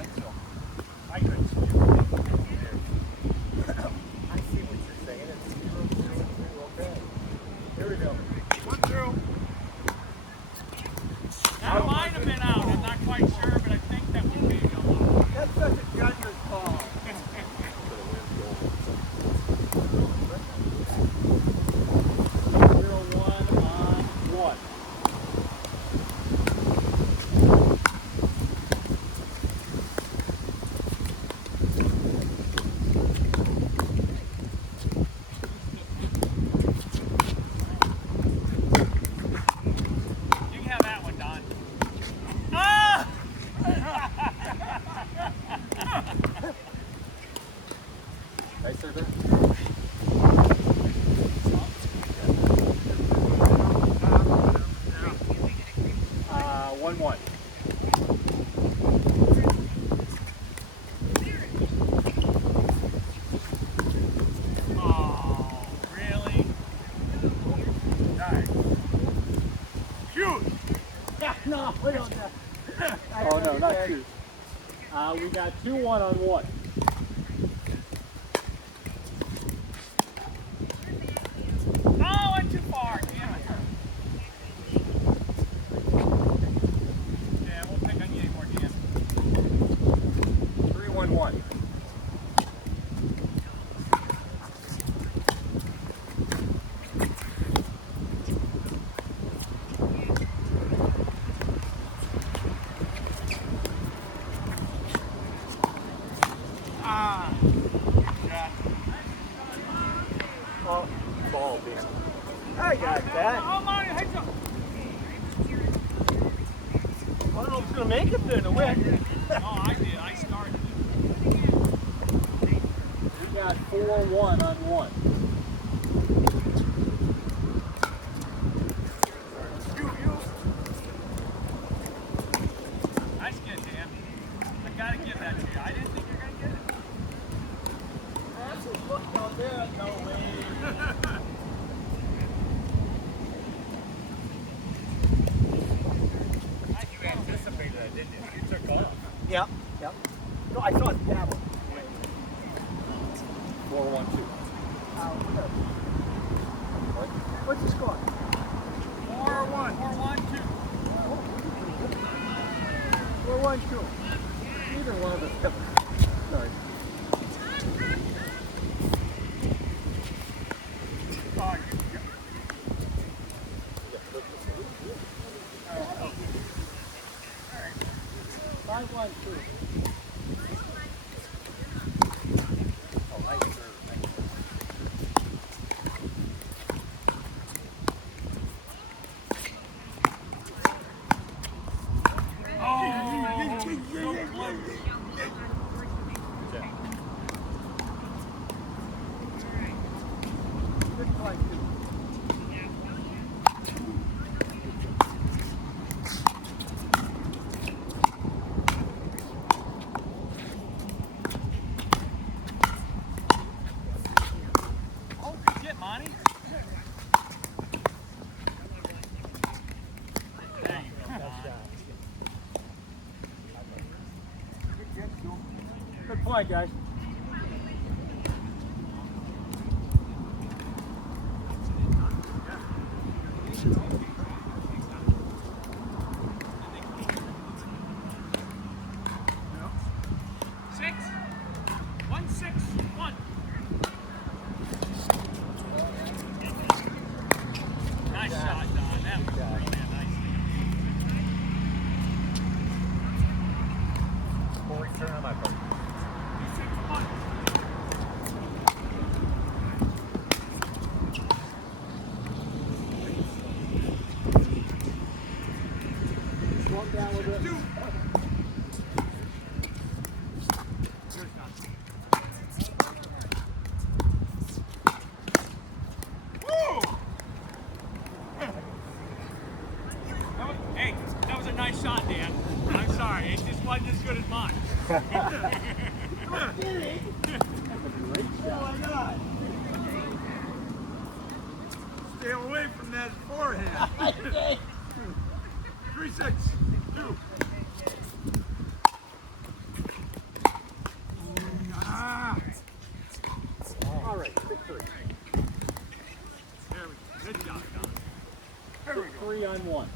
think so. I couldn't see it. I see what you're saying. It's 0, 0, 2. Okay. Here we go. 1 through. That might have been out. I'm not quite sure, but I think that would be yellow. That's such a judgment call. 1-1. Oh, really? Nice. Shoot! No, we don't know. Oh, no, not shoot. We got 2-1 on 1. Oh, went too far. Damn it. Yeah, won't pick on you anymore, Dan. 3-1-1. Oh, ball, Dan. I got that. Oh, Monty, heads up. I don't know if it's going to make it there to win. Oh, I did. I started. We got 4-1 on 1. Nice get, Dan. I got to give that to you. I didn't think you were going to get it. That's a look down there. No way. You anticipated that, didn't you? You took off. Yep. Yep. No, I saw it dabble. 4-1-2. What's the score? 4-1. 4-1-2. 4-1-2. Neither one of us ever. Sorry. Oh, 5-1-2. oh, good get, Monty. There you go, Monty. Good point, guys. Six. 1-6-1. Nice shot, Don. That was really nice. Full return on my part. 6-1. Slow down a little bit. Hey, that was a nice shot, Dan. I'm sorry, it just wasn't as good as mine. Oh my God. Stay away from that forehand. 3-6-2. on 1.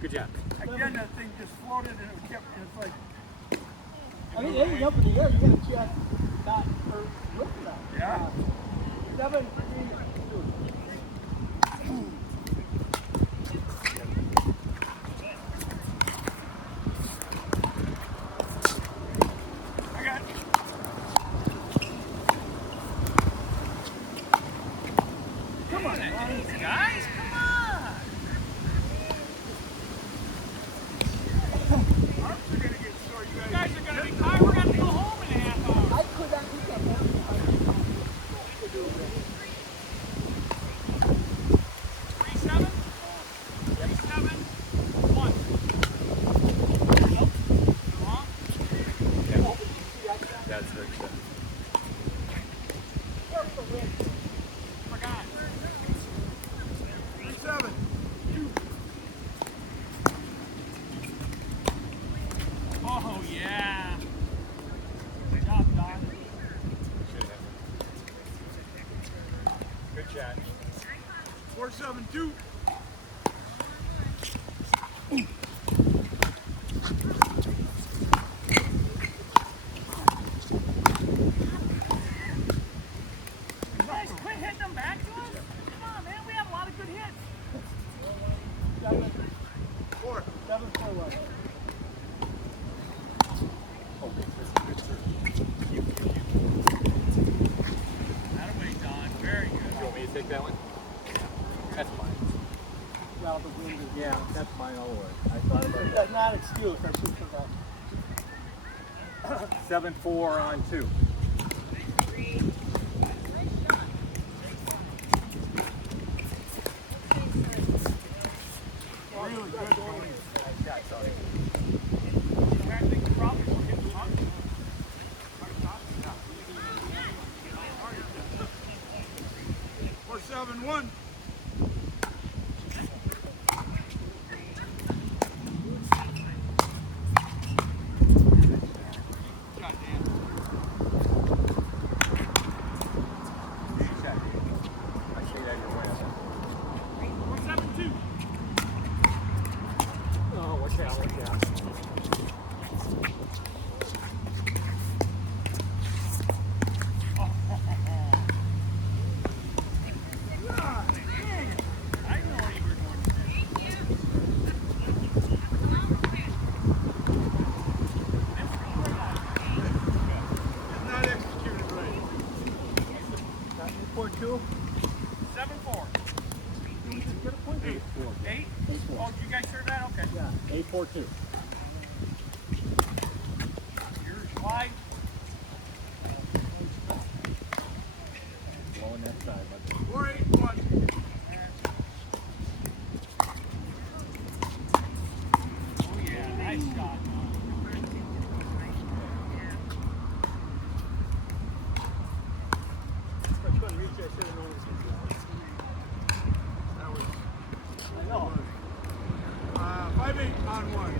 Good job. Again, that thing just floated and it kept, it's like, I mean, anything up in the air, you gotta check not or look at that. yeah. 7, 3, 2. I got it. Come on, Guys, come on. Arms are gonna get sore, you You guys. guys are going to be tired. We're going to go home in a half hour. I could not do that. 3-7? 3-7? 1. Huh? That's very good. Forgot. 3-7. Oh, yeah. Good job, Don. Good shot. 4-7-2. Guys, quit hitting them back to us. Come on, man. We have a lot of good hits. 4. 7, 4, 1. That away, Don. Very good. You want me to take that one? That's mine. Well, the wind is. Yeah, that's mine all the way. I thought about that. That's not an excuse. I should forgot. 7-4 on 2. Really good, Tony. Nice shot, Tony. I think the problem is we're hitting hard. 4-7-1. God damn. Good shot. I see that you're winning. 4-7-2. Oh, watch out, watch out. I know what you were going to do. It's not executed right. 4, 2. 7-4. Get a point. 8. 8? Oh, you guys serve that? Okay. Yeah. 8-4-2. Yours wide. Blowing that side, bud. 4-8-1. Oh, yeah. Nice shot. I couldn't reach it. I should have known it was gonna be That was, I know. 5-8 on 1.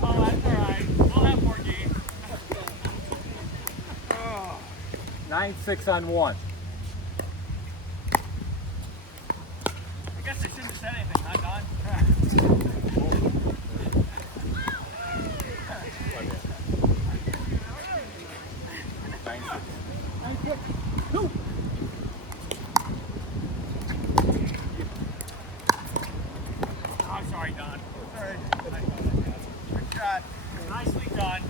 Oh, that's all right. We'll have more games. 9-6 on 1. I guess I shouldn't have said anything, huh, Don? I'm sorry, Don. Sorry. Good shot. Nicely done.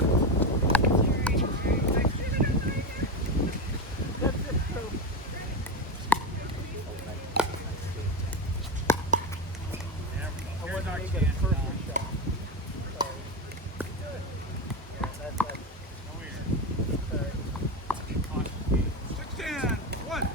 There we go. Here's our chance, Don. Come here. Cautious game. 16 on 1.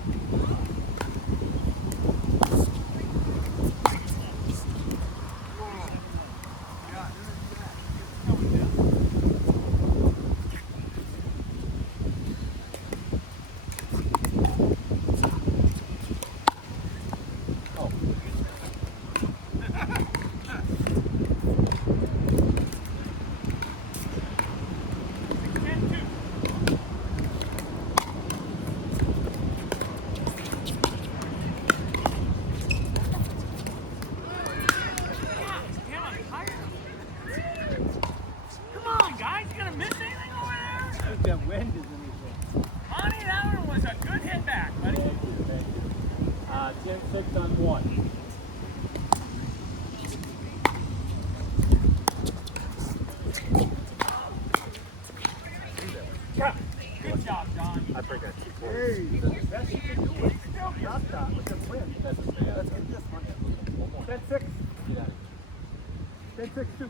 Come on, guys. You gonna miss anything over there? That wind is anything. Monty, that one was a good hit back, buddy. Thank you, thank you. 10-6 on 1. Good job, John. I forgot. Hey, best you can do is still drop that with the wind. Let's get this one. 10-6. 10-6 too.